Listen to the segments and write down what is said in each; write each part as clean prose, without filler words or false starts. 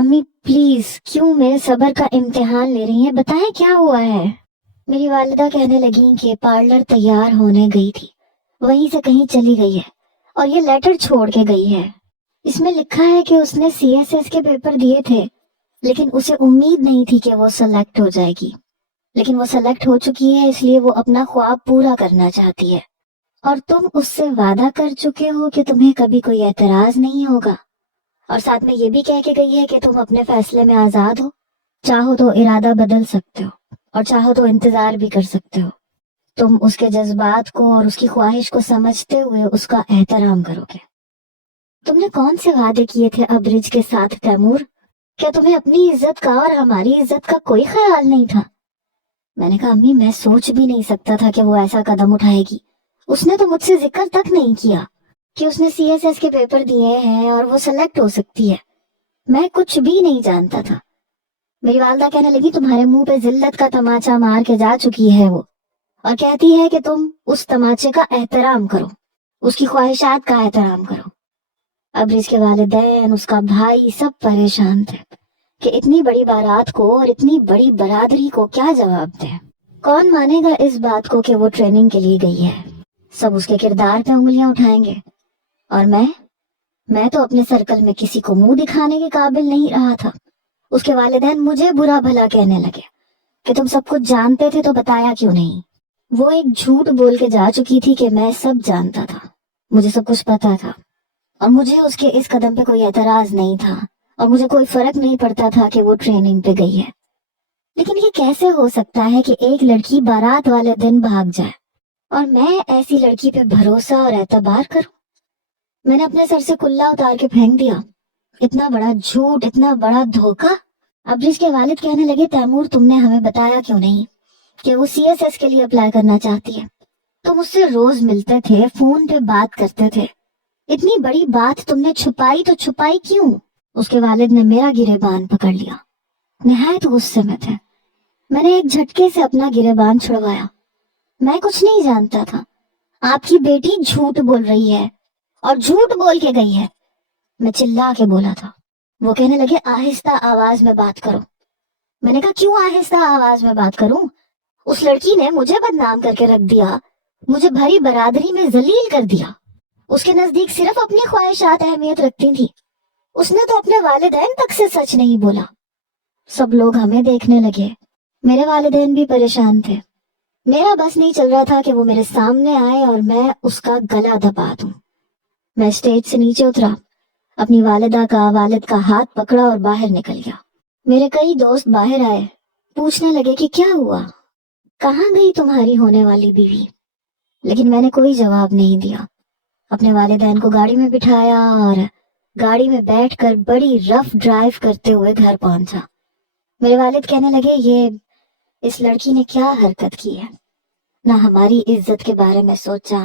امی پلیز کیوں میرے صبر کا امتحان لے رہی ہیں؟ بتائیں کیا ہوا ہے؟ میری والدہ کہنے لگیں کہ پارلر تیار ہونے گئی تھی، وہیں سے کہیں چلی گئی ہے اور یہ لیٹر چھوڑ کے گئی ہے۔ اس میں لکھا ہے کہ اس نے CSS کے پیپر دیے تھے، لیکن اسے امید نہیں تھی کہ وہ سلیکٹ ہو جائے گی، لیکن وہ سلیکٹ ہو چکی ہے، اس لیے وہ اپنا خواب پورا کرنا چاہتی ہے۔ اور تم اس سے وعدہ کر چکے ہو کہ تمہیں کبھی کوئی اعتراض نہیں ہوگا، اور ساتھ میں یہ بھی کہہ کے گئی ہے کہ تم اپنے فیصلے میں آزاد ہو، چاہو تو ارادہ بدل سکتے ہو اور چاہو تو انتظار بھی کر سکتے ہو۔ تم اس کے جذبات کو اور اس کی خواہش کو سمجھتے ہوئے اس کا احترام کرو گے۔ تم نے کون سے وعدے کیے تھے ابرج کے ساتھ تیمور؟ کیا تمہیں اپنی عزت کا اور ہماری عزت کا کوئی خیال نہیں تھا؟ میں نے کہا امی میں سوچ بھی نہیں سکتا تھا کہ وہ ایسا قدم اٹھائے گی۔ اس نے تو مجھ سے ذکر تک نہیں کیا کہ اس نے CSS کے پیپر دیے ہیں اور وہ سلیکٹ ہو سکتی ہے۔ میں کچھ بھی نہیں جانتا تھا۔ میری والدہ کہنے لگی تمہارے منہ پہ ذلت کا تماچا مار کے جا چکی ہے وہ، اور کہتی ہے کہ تم اس تماچے کا احترام کرو، اس کی خواہشات کا احترام کرو۔ ابرج کے والدین، اس کا بھائی، سب پریشان تھے کہ اتنی بڑی بارات کو اور اتنی بڑی برادری کو کیا جواب دے۔ کون مانے گا اس بات کو کہ وہ ٹریننگ کے لیے گئی ہے؟ سب اس کے کردار پہ انگلیاں اٹھائیں گے، اور میں تو اپنے سرکل میں کسی کو منہ دکھانے کے قابل نہیں رہا تھا۔ اس کے والدین مجھے برا بھلا کہنے لگے کہ تم سب کچھ جانتے تھے تو بتایا کیوں نہیں۔ وہ ایک جھوٹ بول کے جا چکی تھی کہ میں سب جانتا تھا، مجھے سب کچھ پتا تھا، اور مجھے اس کے اس قدم پہ کوئی اعتراض نہیں تھا، اور مجھے کوئی فرق نہیں پڑتا تھا کہ وہ ٹریننگ پہ گئی ہے۔ لیکن یہ کیسے ہو سکتا ہے کہ ایک لڑکی بارات والے دن بھاگ جائے اور میں ایسی لڑکی پہ بھروسہ اور اعتبار کروں؟ میں نے اپنے سر سے کلا اتار کے پھینک دیا۔ اتنا بڑا جھوٹ، اتنا بڑا دھوکہ۔ ابرج کے والد کہنے لگے تیمور تم نے ہمیں بتایا کیوں نہیں کہ وہ CSS کے لیے اپلائی کرنا چاہتی ہے؟ تم اس سے روز ملتے تھے، فون پہ بات کرتے تھے، اتنی بڑی بات تم نے چھپائی تو چھپائی کیوں؟ اس کے والد نے میرا گریبان پکڑ لیا، نہایت غصے میں تھے۔ میں نے ایک جھٹکے سے اپنا گریبان چھڑوایا۔ میں کچھ نہیں جانتا تھا، آپ کی بیٹی جھوٹ بول رہی ہے اور جھوٹ بول کے گئی ہے، میں چلا کے بولا تھا۔ وہ کہنے لگے آہستہ آواز میں بات کرو۔ میں نے کہا کیوں آہستہ آواز میں بات کروں؟ اس لڑکی نے مجھے بدنام کر کے رکھ دیا، مجھے بھری برادری میں ذلیل کر دیا۔ اس کے نزدیک صرف اپنی خواہشات اہمیت رکھتی تھی، اس نے تو اپنے والدین تک سے سچ نہیں بولا۔ سب لوگ ہمیں دیکھنے لگے، میرے والدین بھی پریشان تھے۔ میرا بس نہیں چل رہا تھا کہ وہ میرے سامنے آئے اور میں اس کا گلا دبا دوں۔ میں اسٹیج سے نیچے اترا، اپنی والدہ کا، والد کا ہاتھ پکڑا اور باہر نکل گیا۔ میرے کئی دوست باہر آئے، پوچھنے لگے کہ کیا ہوا، کہاں گئی تمہاری ہونے والی بیوی؟ لیکن میں نے کوئی جواب نہیں دیا۔ اپنے والدین کو گاڑی میں بٹھایا اور گاڑی میں بیٹھ کر بڑی رف ڈرائیو کرتے ہوئے گھر پہنچا۔ میرے والد کہنے لگے یہ اس لڑکی نے کیا حرکت کی ہے، نہ ہماری عزت کے بارے میں سوچا،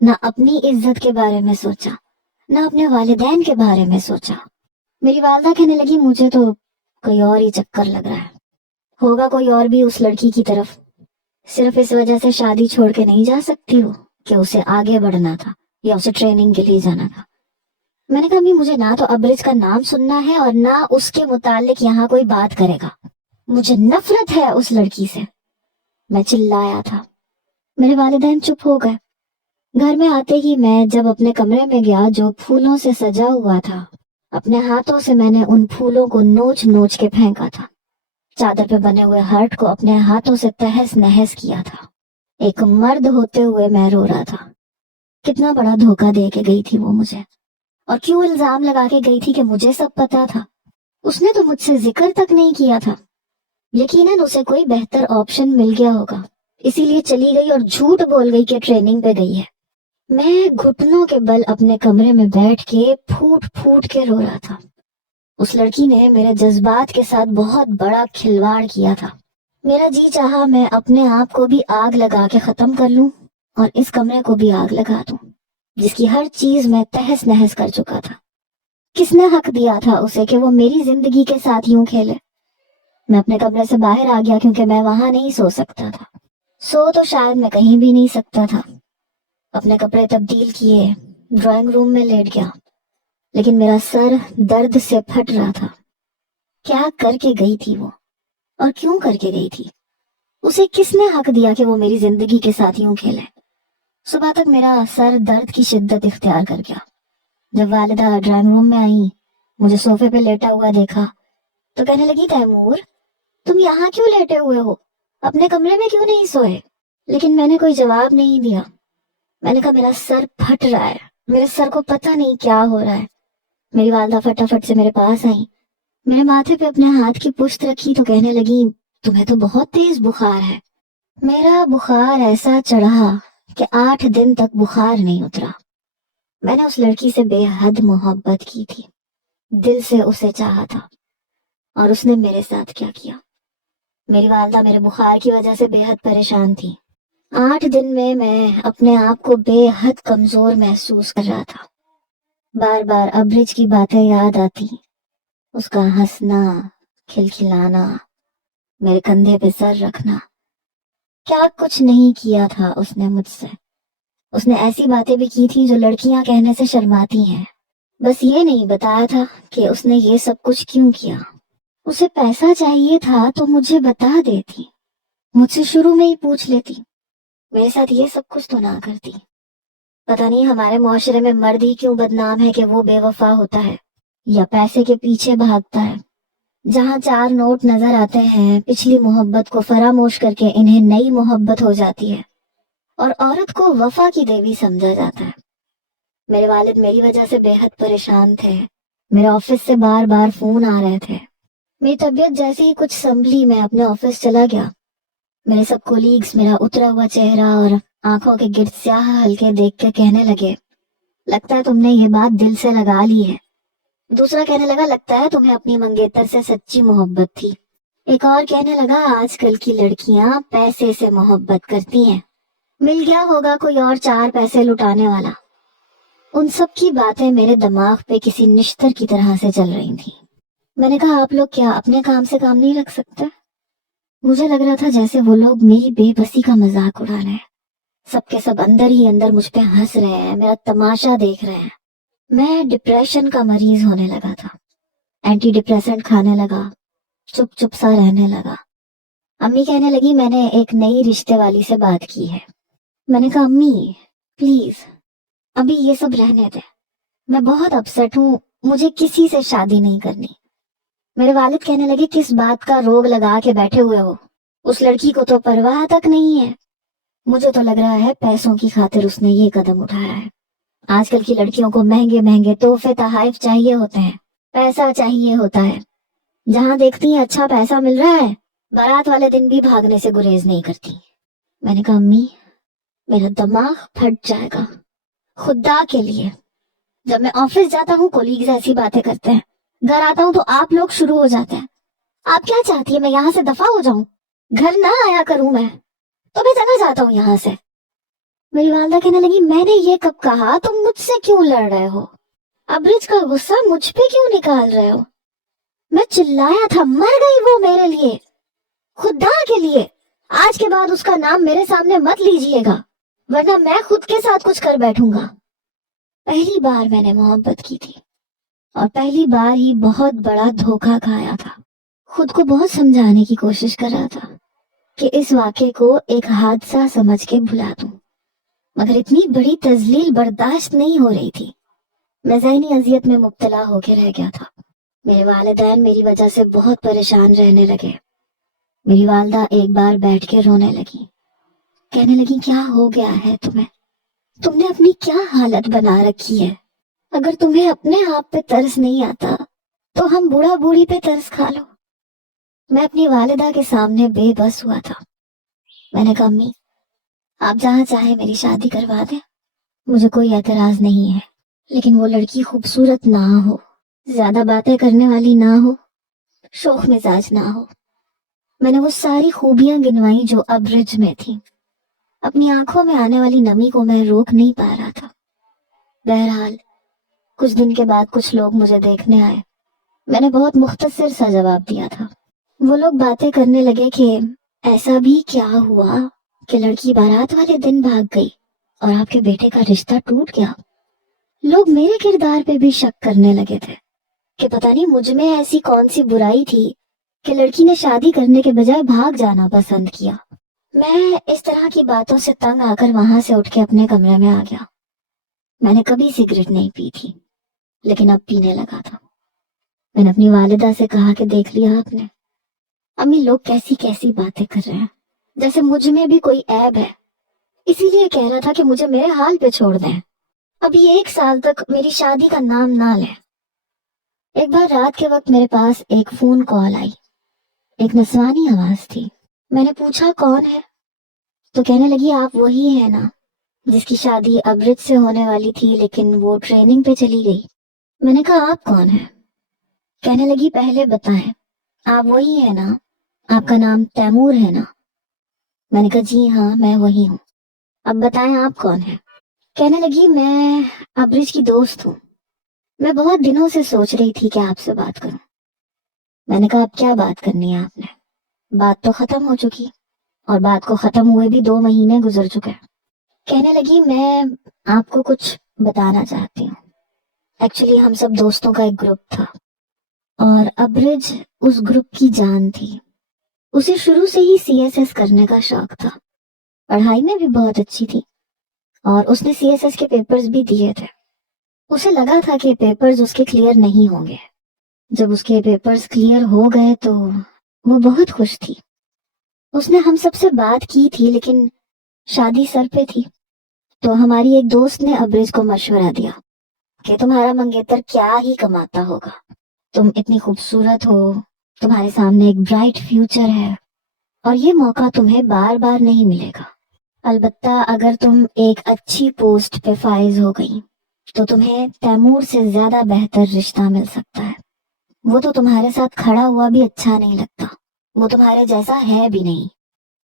نہ اپنی عزت کے بارے میں سوچا، نہ اپنے والدین کے بارے میں سوچا۔ میری والدہ کہنے لگی مجھے تو کوئی اور ہی چکر لگ رہا ہے، ہوگا کوئی اور بھی اس لڑکی کی طرف، صرف اس وجہ سے شادی چھوڑ کے نہیں جا سکتی ہو کہ اسے آگے بڑھنا تھا یا اسے ٹریننگ کے لیے جانا تھا۔ میں نے کہا امی مجھے نہ تو ابرج کا نام سننا ہے اور نہ اس کے متعلق یہاں کوئی بات کرے گا، مجھے نفرت ہے اس لڑکی سے۔ میں چلایا تھا۔ میرے والدین چپ ہو گئے۔ گھر میں آتے ہی میں جب اپنے کمرے میں گیا جو پھولوں سے سجا ہوا تھا، اپنے ہاتھوں سے میں نے ان پھولوں کو نوچ نوچ کے پھینکا تھا۔ چادر پہ بنے ہوئے ہارٹ کو اپنے ہاتھوں سے تہس نہس کیا تھا۔ ایک مرد ہوتے ہوئے میں رو رہا تھا۔ کتنا بڑا دھوکہ دے کے گئی تھی وہ مجھے، اور کیوں الزام لگا کے گئی تھی کہ مجھے سب پتا تھا؟ اس نے تو مجھ سے ذکر تک نہیں کیا تھا۔ یقیناً اسے کوئی بہتر آپشن مل گیا ہوگا، اسی لیے چلی گئی اور جھوٹ بول گئی کہ ٹریننگ پہ گئی ہے۔ میں گھٹنوں کے بل اپنے کمرے میں بیٹھ کے پھوٹ پھوٹ کے رو رہا تھا۔ اس لڑکی نے میرے جذبات کے ساتھ بہت بڑا کھلواڑ کیا تھا۔ میرا جی چاہا میں اپنے آپ کو بھی آگ لگا کے ختم کر لوں اور اس کمرے کو بھی آگ لگا دوں جس کی ہر چیز میں تہس نہس کر چکا تھا۔ کس نے حق دیا تھا اسے کہ وہ میری زندگی کے ساتھ یوں کھیلے؟ میں اپنے کمرے سے باہر آ گیا کیونکہ میں وہاں نہیں سو سکتا تھا۔ سو تو شاید میں کہیں بھی نہیں سکتا تھا۔ اپنے کپڑے تبدیل کیے، ڈرائنگ روم میں لیٹ گیا، لیکن میرا سر درد سے پھٹ رہا تھا۔ کیا کر کے گئی تھی وہ، اور کیوں کر کے گئی تھی؟ اسے کس نے حق دیا کہ وہ میری زندگی کے ساتھ یوں کھیلے؟ صبح تک میرا سر درد کی شدت اختیار کر گیا۔ جب والدہ ڈرائنگ روم میں آئی، مجھے صوفے پہ لیٹا ہوا دیکھا تو کہنے لگی، تیمور تم یہاں کیوں لیٹے ہوئے ہو؟ اپنے کمرے میں کیوں نہیں سوئے؟ لیکن میں نے کوئی جواب نہیں دیا۔ میں نے کہا میرا سر پھٹ رہا ہے، میرے سر کو پتہ نہیں کیا ہو رہا ہے۔ میری والدہ فٹافٹ سے میرے پاس آئی، میرے ماتھے پہ اپنے ہاتھ کی پشت رکھی تو کہنے لگی، تمہیں تو بہت تیز بخار ہے۔ میرا بخار ایسا چڑھا کہ 8 دن تک بخار نہیں اترا۔ میں نے اس لڑکی سے بے حد محبت کی تھی، دل سے اسے چاہا تھا، اور اس نے میرے ساتھ کیا کیا؟ میری والدہ میرے بخار کی وجہ سے بے حد پریشان تھی۔ 8 دن میں اپنے آپ کو بے حد کمزور محسوس کر رہا تھا۔ بار بار ابرج کی باتیں یاد آتی، اس کا ہنسنا، کھلکھلانا، میرے کندھے پہ سر رکھنا۔ کیا کچھ نہیں کیا تھا اس نے مجھ سے۔ اس نے ایسی باتیں بھی کی تھی جو لڑکیاں کہنے سے شرماتی ہیں۔ بس یہ نہیں بتایا تھا کہ اس نے یہ سب کچھ کیوں کیا۔ اسے پیسہ چاہیے تھا تو مجھے بتا دیتی، مجھ سے شروع میں ہی پوچھ لیتی، میرے ساتھ یہ سب کچھ تو نہ کرتی۔ پتہ نہیں ہمارے معاشرے میں مرد ہی کیوں بدنام ہے کہ وہ بے وفا ہوتا ہے یا پیسے کے پیچھے بھاگتا ہے۔ جہاں 4 نوٹ نظر آتے ہیں، پچھلی محبت کو فراموش کر کے انہیں نئی محبت ہو جاتی ہے، اور عورت کو وفا کی دیوی سمجھا جاتا ہے۔ میرے والد میری وجہ سے بے حد پریشان تھے۔ میرے آفس سے بار بار فون آ رہے تھے۔ میری طبیعت جیسے ہی کچھ سنبھلی میں اپنے آفس چلا گیا۔ میرے سب کولیگز میرا اترا ہوا چہرہ اور آنکھوں کے گرد سیاہ ہلکے دیکھ کے کہنے لگے، لگتا ہے تم نے یہ بات دل سے لگا لی ہے۔ دوسرا کہنے لگا، لگتا ہے تمہیں اپنی منگیتر سے سچی محبت تھی۔ ایک اور کہنے لگا، آج کل کی لڑکیاں پیسے سے محبت کرتی ہیں، مل گیا ہوگا کوئی اور 4 پیسے لٹانے والا۔ ان سب کی باتیں میرے دماغ پہ کسی نشتر کی طرح سے چل رہی تھیں۔ میں نے کہا، آپ لوگ کیا اپنے کام سے کام نہیں رکھ سکتے؟ مجھے لگ رہا تھا جیسے وہ لوگ میری بے بسی کا مذاق اڑا رہے ہیں۔ سب کے سب اندر ہی اندر مجھ پہ ہنس رہے ہیں، میرا تماشا دیکھ رہے ہیں۔ میں ڈپریشن کا مریض ہونے لگا تھا، اینٹی ڈپریسنٹ کھانے لگا، چپ چپ سا رہنے لگا۔ امی کہنے لگی، میں نے ایک نئی رشتے والی سے بات کی ہے۔ میں نے کہا، امی پلیز ابھی یہ سب رہنے دے، میں بہت اپسٹ ہوں، مجھے کسی سے شادی نہیں کرنی۔ میرے والد کہنے لگے، کس بات کا روگ لگا کے بیٹھے ہوئے ہو؟ اس لڑکی کو تو پرواہ تک نہیں ہے۔ مجھے تو لگ رہا ہے پیسوں کی خاطر اس نے یہ قدم اٹھایا ہے۔ آج کل کی لڑکیوں کو مہنگے مہنگے تحفے تحائف چاہیے ہوتے ہیں، پیسہ چاہیے ہوتا ہے۔ جہاں دیکھتی ہیں اچھا پیسہ مل رہا ہے، بارات والے دن بھی بھاگنے سے گریز نہیں کرتی۔ میں نے کہا، امی میرا دماغ پھٹ جائے گا، خدا کے لیے۔ جب میں آفس جاتا ہوں کولیگز ایسی باتیں کرتے ہیں، گھر آتا ہوں تو آپ لوگ شروع ہو جاتے ہیں۔ آپ کیا چاہتی ہیں میں یہاں سے دفع ہو جاؤں؟ گھر نہ آیا کروں میں تو میں چلا جاتا ہوں یہاں سے۔ میری والدہ کہنے لگی، میں نے یہ کب کہا؟ تم مجھ سے کیوں لڑ رہے ہو؟ ابرج کا غصہ مجھ پہ کیوں نکال رہے ہو؟ میں چلایا تھا، مر گئی وہ میرے لیے، خدا کے لیے۔ آج کے بعد اس کا نام میرے سامنے مت لیجئے گا، ورنہ میں خود کے ساتھ کچھ کر بیٹھوں گا۔ پہلی بار میں نے محبت کی تھی، اور پہلی بار ہی بہت بڑا دھوکہ کھایا تھا۔ خود کو بہت سمجھانے کی کوشش کر رہا تھا کہ اس واقعے کو ایک حادثہ سمجھ کے بھلا دوں، مگر اتنی بڑی تذلیل برداشت نہیں ہو رہی تھی۔ میں ذہنی اذیت میں مبتلا ہو کے رہ گیا تھا۔ میرے والدین میری وجہ سے بہت پریشان رہنے لگے۔ میری والدہ ایک بار بیٹھ کے رونے لگی، کہنے لگی، کیا ہو گیا ہے تمہیں؟ تم نے اپنی کیا حالت بنا رکھی ہے؟ اگر تمہیں اپنے آپ پہ ترس نہیں آتا تو ہم بوڑھا بوڑھی پہ ترس کھا لو۔ میں اپنی والدہ کے سامنے بے بس ہوا تھا۔ میں نے کہا، امی آپ جہاں چاہیں میری شادی کروا دیں، مجھے کوئی اعتراض نہیں ہے، لیکن وہ لڑکی خوبصورت نہ ہو، زیادہ باتیں کرنے والی نہ ہو، شوخ مزاج نہ ہو۔ میں نے وہ ساری خوبیاں گنوائی جو ابرج میں تھیں۔ اپنی آنکھوں میں آنے والی نمی کو میں روک نہیں پا رہا تھا۔ بہرحال کچھ دن کے بعد کچھ لوگ مجھے دیکھنے آئے۔ میں نے بہت مختصر سا جواب دیا تھا۔ وہ لوگ باتیں کرنے لگے کہ ایسا بھی کیا ہوا کہ لڑکی بارات والے دن بھاگ گئی اور آپ کے بیٹے کا رشتہ ٹوٹ گیا۔ لوگ میرے کردار پہ بھی شک کرنے لگے تھے۔ کہ پتہ نہیں مجھ میں ایسی کون سی برائی تھی کہ لڑکی نے شادی کرنے کے بجائے بھاگ جانا پسند کیا۔ میں اس طرح کی باتوں سے تنگ آ کر وہاں سے اٹھ کے اپنے کمرے میں آ گیا۔ میں نے کبھی سگریٹ نہیں پی تھی، لیکن اب پینے لگا تھا۔ میں نے اپنی والدہ سے کہا کہ دیکھ لیا آپ نے، امی لوگ کیسی کیسی باتیں کر رہے ہیں، جیسے مجھ میں بھی کوئی عیب ہے، اسی لیے کہہ رہا تھا کہ مجھے میرے حال پہ چھوڑ دیں، ابھی 1 سال تک میری شادی کا نام نہ لیں۔ ایک بار رات کے وقت میرے پاس ایک فون کال آئی، ایک نسوانی آواز تھی۔ میں نے پوچھا کون ہے، تو کہنے لگی آپ وہی ہیں نا جس کی شادی ابرج سے ہونے والی تھی لیکن وہ ٹریننگ پہ چلی گئی۔ میں نے کہا آپ کون ہیں؟ کہنے لگی پہلے بتائیں، آپ وہی ہیں نا، آپ کا نام تیمور ہے نا؟ میں نے کہا جی ہاں میں وہی ہوں، اب بتائیں آپ کون ہیں؟ کہنے لگی میں ابرج کی دوست ہوں، میں بہت دنوں سے سوچ رہی تھی کہ آپ سے بات کروں۔ میں نے کہا اب کیا بات کرنی ہے آپ نے؟ بات تو ختم ہو چکی، اور بات کو ختم ہوئے بھی 2 مہینے گزر چکے۔ کہنے لگی میں آپ کو کچھ بتانا چاہتی ہوں، ایکچولی ہم سب دوستوں کا ایک گروپ تھا، اور ابرج اس گروپ کی جان تھی۔ اسے شروع سے ہی CSS کرنے کا شوق تھا، پڑھائی میں بھی بہت اچھی تھی، اور اس نے CSS کے پیپرز بھی دیے تھے۔ اسے لگا تھا کہ پیپرز اس کے کلیئر نہیں ہوں گے۔ جب اس کے پیپرز کلیئر ہو گئے تو وہ بہت خوش تھی۔ اس نے ہم سب سے بات کی تھی، لیکن شادی سر پہ تھی، تو ہماری ایک دوست نے ابرج کو مشورہ دیا کہ تمہارا منگیتر کیا ہی کماتا ہوگا، تم اتنی خوبصورت ہو، تمہارے سامنے ایک برائٹ فیوچر ہے، اور یہ موقع تمہیں بار بار نہیں ملے گا۔ البتہ اگر تم ایک اچھی پوسٹ پہ فائز ہو گئی تو تمہیں تیمور سے زیادہ بہتر رشتہ مل سکتا ہے۔ وہ تو تمہارے ساتھ کھڑا ہوا بھی اچھا نہیں لگتا، وہ تمہارے جیسا ہے بھی نہیں،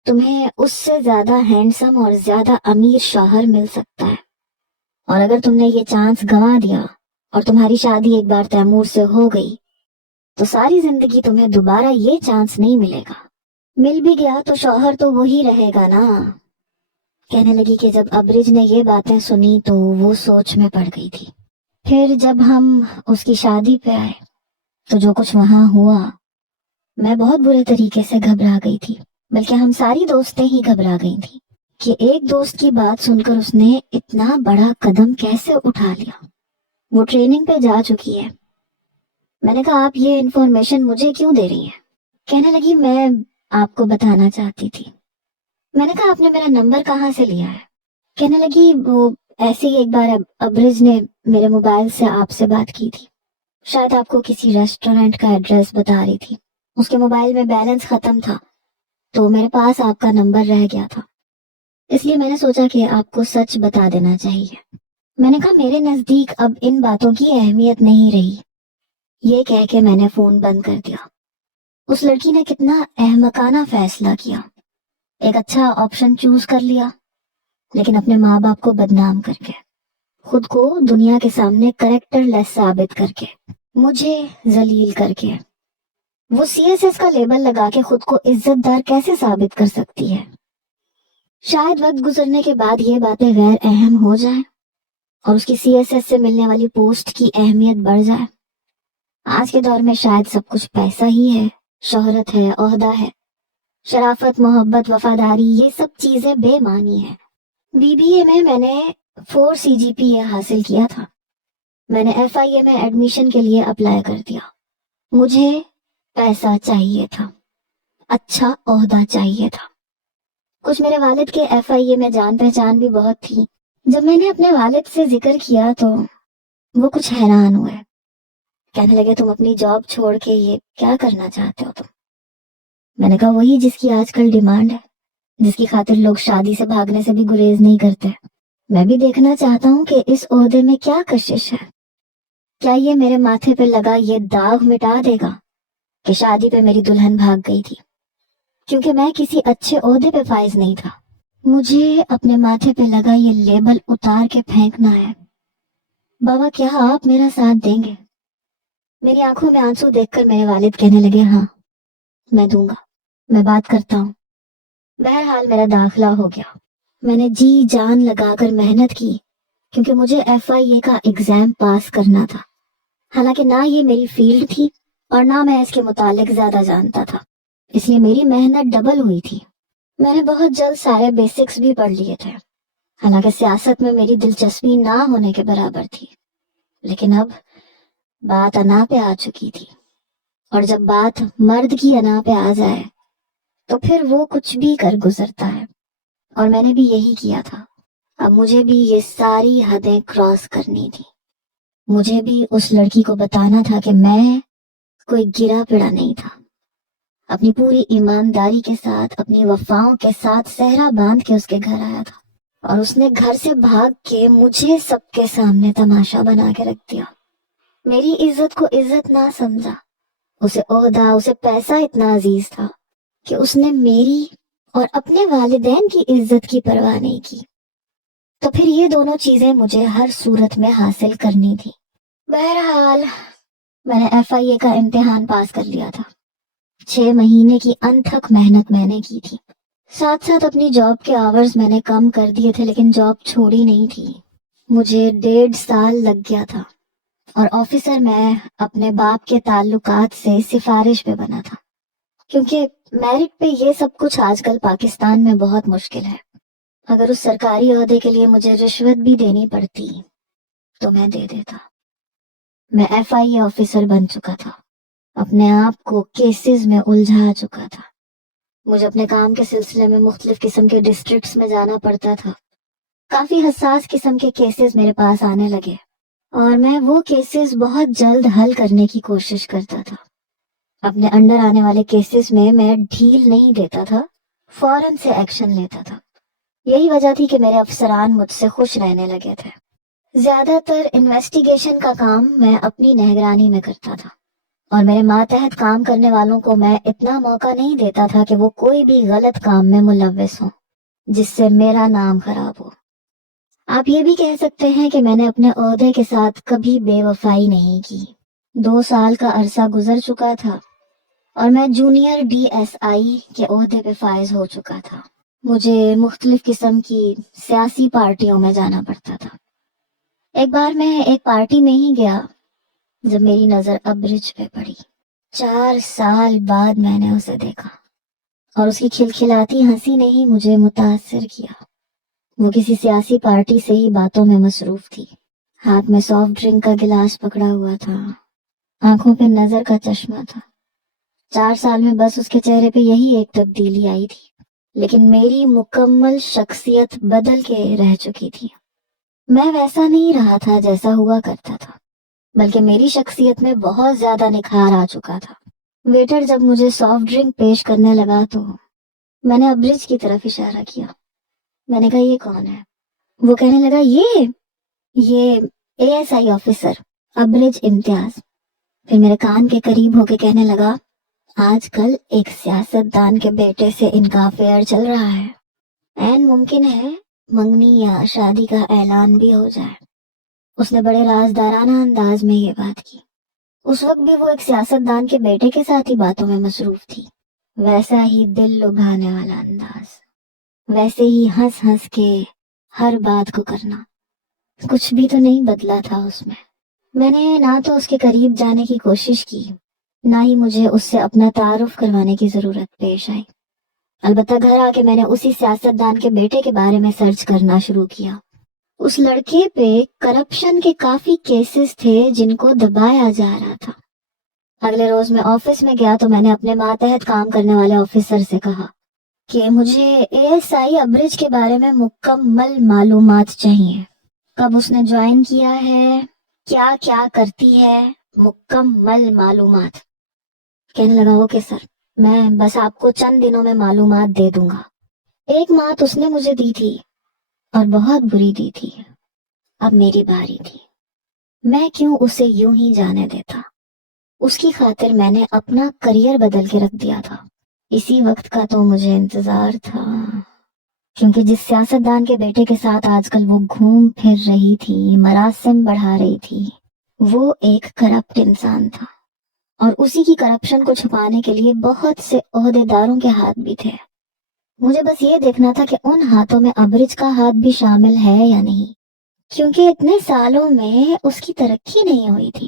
تمہیں اس سے زیادہ ہینڈسم اور زیادہ امیر شوہر مل سکتا ہے، اور اگر تم نے یہ چانس گنوا دیا اور تمہاری شادی ایک بار تیمور سے ہو گئی تو ساری زندگی تمہیں دوبارہ یہ چانس نہیں ملے گا، مل بھی گیا تو شوہر تو وہی رہے گا نا۔ کہنے لگی کہ جب ابرج نے یہ باتیں سنی تو وہ سوچ میں پڑ گئی تھی۔ پھر جب ہم اس کی شادی پہ آئے تو جو کچھ وہاں ہوا، میں بہت برے طریقے سے گھبرا گئی تھی، بلکہ ہم ساری دوستیں ہی گھبرا گئی تھی کہ ایک دوست کی بات سن کر اس نے اتنا بڑا قدم کیسے اٹھا لیا۔ وہ ٹریننگ پہ جا چکی ہے۔ میں نے کہا آپ یہ انفارمیشن مجھے کیوں دے رہی ہیں؟ کہنے لگی میں آپ کو بتانا چاہتی تھی۔ میں نے کہا آپ نے میرا نمبر کہاں سے لیا ہے؟ کہنے لگی وہ ایسے ہی ایک بار ابرج نے میرے موبائل سے آپ سے بات کی تھی، شاید آپ کو کسی ریسٹورینٹ کا ایڈریس بتا رہی تھی، اس کے موبائل میں بیلنس ختم تھا تو میرے پاس آپ کا نمبر رہ گیا تھا، اس لیے میں نے سوچا کہ آپ کو سچ بتا دینا چاہیے۔ میں نے کہا میرے نزدیک اب ان باتوں کی اہمیت نہیں رہی۔ یہ کہہ کے میں نے فون بند کر دیا۔ اس لڑکی نے کتنا احمقانہ فیصلہ کیا، ایک اچھا آپشن چوز کر لیا، لیکن اپنے ماں باپ کو بدنام کر کے، خود کو دنیا کے سامنے کریکٹر لیس ثابت کر کے، مجھے ذلیل کر کے۔ وہ CSS کا لیبل لگا کے خود کو عزت دار کیسے ثابت کر سکتی ہے؟ شاید وقت گزرنے کے بعد یہ باتیں غیر اہم ہو جائیں اور اس کی CSS سے ملنے والی پوسٹ کی اہمیت بڑھ جائے۔ آج کے دور میں شاید سب کچھ پیسہ ہی ہے، شہرت ہے، عہدہ ہے، شرافت، محبت، وفاداری، یہ سب چیزیں بے معنی ہیں۔ BBA میں میں نے 4 CGPA حاصل کیا تھا۔ میں نے FIA میں ایڈمیشن کے لیے اپلائی کر دیا۔ مجھے پیسہ چاہیے تھا، اچھا عہدہ چاہیے تھا۔ کچھ میرے والد کے FIA میں جان پہچان بھی بہت تھی۔ جب میں نے اپنے والد سے ذکر کیا تو وہ کچھ حیران ہوئے، کہنے لگے تم اپنی جاب چھوڑ کے یہ کیا کرنا چاہتے ہو تم؟ میں نے کہا وہی جس کی آج کل ڈیمانڈ ہے، جس کی خاطر لوگ شادی سے بھاگنے سے بھی گریز نہیں کرتے۔ میں بھی دیکھنا چاہتا ہوں کہ اس عہدے میں کیا کشش ہے، کیا یہ میرے ماتھے پہ لگا یہ داغ مٹا دے گا کہ شادی پہ میری دلہن بھاگ گئی تھی، کیونکہ میں کسی اچھے عہدے پہ فائز نہیں تھا۔ مجھے اپنے ماتھے پہ لگا یہ لیبل اتار کے پھینکنا ہے۔ بابا کیا آپ میرا ساتھ دیں گے؟ میری آنکھوں میں آنسو دیکھ کر میرے والد کہنے لگے ہاں میں دوں گا، میں بات کرتا ہوں۔ بہرحال میرا داخلہ ہو گیا۔ میں نے جی جان لگا کر محنت کی، کیونکہ مجھے FIA کا ایگزام پاس کرنا تھا۔ حالانکہ نہ یہ میری فیلڈ تھی اور نہ میں اس کے متعلق زیادہ جانتا تھا، اس لیے میری محنت ڈبل ہوئی تھی۔ میں نے بہت جلد سارے بیسکس بھی پڑھ لیے تھے، حالانکہ سیاست میں میری دلچسپی نہ ہونے کے برابر تھی، لیکن اب بات انا پہ آ چکی تھی، اور جب بات مرد کی انا پہ آ جائے تو پھر وہ کچھ بھی کر گزرتا ہے، اور میں نے بھی یہی کیا تھا۔ اب مجھے بھی یہ ساری حدیں کراس کرنی تھی۔ مجھے بھی اس لڑکی کو بتانا تھا کہ میں کوئی گرا پڑا نہیں تھا، اپنی پوری ایمانداری کے ساتھ، اپنی وفاؤں کے ساتھ صحرا باندھ کے اس کے گھر آیا تھا، اور اس نے گھر سے بھاگ کے مجھے سب کے سامنے تماشا بنا کے رکھ دیا۔ میری عزت کو عزت نہ سمجھا، اسے عہدہ، اسے پیسہ اتنا عزیز تھا کہ اس نے میری اور اپنے والدین کی عزت کی پرواہ نہیں کی۔ تو پھر یہ دونوں چیزیں مجھے ہر صورت میں حاصل کرنی تھی۔ بہرحال میں نے FIA کا امتحان پاس کر لیا تھا۔ 6 مہینے کی انتھک محنت میں نے کی تھی، ساتھ ساتھ اپنی جاب کے آورز میں نے کم کر دیے تھے، لیکن جاب چھوڑی نہیں تھی۔ مجھے 1.5 سال لگ گیا تھا، اور آفیسر میں اپنے باپ کے تعلقات سے سفارش پہ بنا تھا، کیونکہ میرٹ پہ یہ سب کچھ آج کل پاکستان میں بہت مشکل ہے۔ اگر اس سرکاری عہدے کے لیے مجھے رشوت بھی دینی پڑتی تو میں دے دیتا۔ میں FIA آفیسر بن چکا تھا، اپنے آپ کو کیسز میں الجھا چکا تھا۔ مجھے اپنے کام کے سلسلے میں مختلف قسم کے ڈسٹرکٹس میں جانا پڑتا تھا۔ کافی حساس قسم کے کیسز میرے پاس آنے لگے، اور میں وہ کیسز بہت جلد حل کرنے کی کوشش کرتا تھا۔ اپنے انڈر آنے والے کیسز میں ڈھیل نہیں دیتا تھا، فوراً سے ایکشن لیتا تھا۔ یہی وجہ تھی کہ میرے افسران مجھ سے خوش رہنے لگے تھے۔ زیادہ تر انویسٹیگیشن کا کام میں اپنی نگرانی میں کرتا تھا، اور میرے ماتحت کام کرنے والوں کو میں اتنا موقع نہیں دیتا تھا کہ وہ کوئی بھی غلط کام میں ملوث ہوں جس سے میرا نام خراب ہو۔ آپ یہ بھی کہہ سکتے ہیں کہ میں نے اپنے عہدے کے ساتھ کبھی بے وفائی نہیں کی۔ 2 سال کا عرصہ گزر چکا تھا، اور میں جونیئر DSI کے عہدے پہ فائز ہو چکا تھا۔ مجھے مختلف قسم کی سیاسی پارٹیوں میں جانا پڑتا تھا۔ ایک بار میں ایک پارٹی میں ہی گیا جب میری نظر ابرج پہ پڑی۔ 4 سال بعد میں نے اسے دیکھا، اور اس کی کھلکھلاتی ہنسی نے ہی مجھے متاثر کیا۔ وہ کسی سیاسی پارٹی سے ہی باتوں میں مصروف تھی، ہاتھ میں سافٹ ڈرنک کا گلاس پکڑا ہوا تھا، آنکھوں پہ نظر کا چشمہ تھا۔ 4 سال میں بس اس کے چہرے پہ یہی ایک تبدیلی آئی تھی، لیکن میری مکمل شخصیت بدل کے رہ چکی تھی۔ میں ویسا نہیں رہا تھا جیسا ہوا کرتا تھا، بلکہ میری شخصیت میں بہت زیادہ نکھار آ چکا تھا۔ ویٹر جب مجھے سافٹ ڈرنک پیش کرنے لگا تو میں نے ابرج کی طرف اشارہ کیا۔ میں نے کہا یہ کون ہے؟ وہ کہنے لگا یہ ASI آفیسر ابرج امتیاز۔ پھر میرے کان کے قریب ہو کے کہنے لگا، آج کل ایک سیاستدان کے بیٹے سے ان کا افیئر چل رہا ہے، این ممکن ہے منگنی یا شادی کا اعلان بھی ہو جائے۔ اس نے بڑے رازدارانہ انداز میں یہ بات کی۔ اس وقت بھی وہ ایک سیاستدان کے بیٹے کے ساتھ ہی باتوں میں مصروف تھی، ویسا ہی دل لبھانے والا انداز، ویسے ہی ہنس ہنس کے ہر بات کو کرنا۔ کچھ بھی تو نہیں بدلا تھا اس میں۔ میں نے نہ تو اس کے قریب جانے کی کوشش کی، نہ ہی مجھے اس سے اپنا تعارف کروانے کی ضرورت پیش آئی۔ البتہ گھر آ کے میں نے اسی سیاستدان کے بیٹے کے بارے میں سرچ کرنا شروع کیا۔ اس لڑکے پہ کرپشن کے کافی کیسز تھے جن کو دبایا جا رہا تھا۔ اگلے روز میں آفس میں گیا تو میں نے اپنے ماتحت کام کرنے والے آفیسر سے کہا کہ مجھے ASI ابرج کے بارے میں مکمل معلومات چاہیے۔ کب اس نے جوائن کیا ہے، کیا کیا کرتی ہے، مکمل معلومات۔ کہنے لگا اوکے سر، میں بس آپ کو چند دنوں میں معلومات دے دوں گا۔ ایک مات اس نے مجھے دی تھی، اور بہت بری دی تھی۔ اب میری باری تھی۔ میں کیوں اسے یوں ہی جانے دیتا؟ اس کی خاطر میں نے اپنا کریئر بدل کے رکھ دیا تھا۔ اسی وقت کا تو مجھے انتظار تھا، کیونکہ جس سیاستدان کے بیٹے کے ساتھ آج کل وہ گھوم پھر رہی تھی، مراسم بڑھا رہی تھی، وہ ایک کرپٹ انسان تھا، اور اسی کی کرپشن کو چھپانے کے لیے بہت سے عہدے داروں کے ہاتھ بھی تھے۔ مجھے بس یہ دیکھنا تھا کہ ان ہاتھوں میں ابرج کا ہاتھ بھی شامل ہے یا نہیں، کیونکہ اتنے سالوں میں اس کی ترقی نہیں ہوئی تھی۔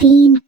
3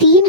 3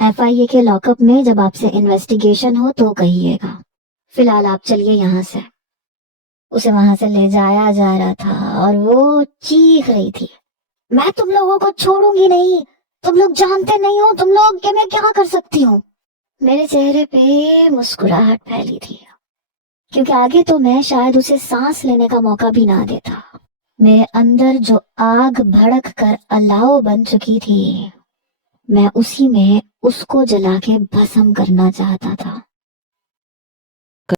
FIA کے لاک اپ میں جب آپ سے انویسٹیگیشن ہو تو کہیے گا. فی الحال آپ چلیے یہاں سے. اسے وہاں سے لے جایا جا رہا تھا اور وہ چیخ رہی تھی, میں تم لوگوں کو چھوڑوں گی نہیں, تم لوگ جانتے نہیں ہو تم لوگ کہ میں کیا کر سکتی ہوں. میرے چہرے پہ مسکراہٹ پھیلی تھی کیونکہ آگے تو میں شاید اسے سانس لینے کا موقع بھی نہ دیتا. میرے اندر جو آگ بھڑک کر الاؤ بن چکی تھی, میں اسی میں اس کو جلا کے بھسم کرنا چاہتا تھا.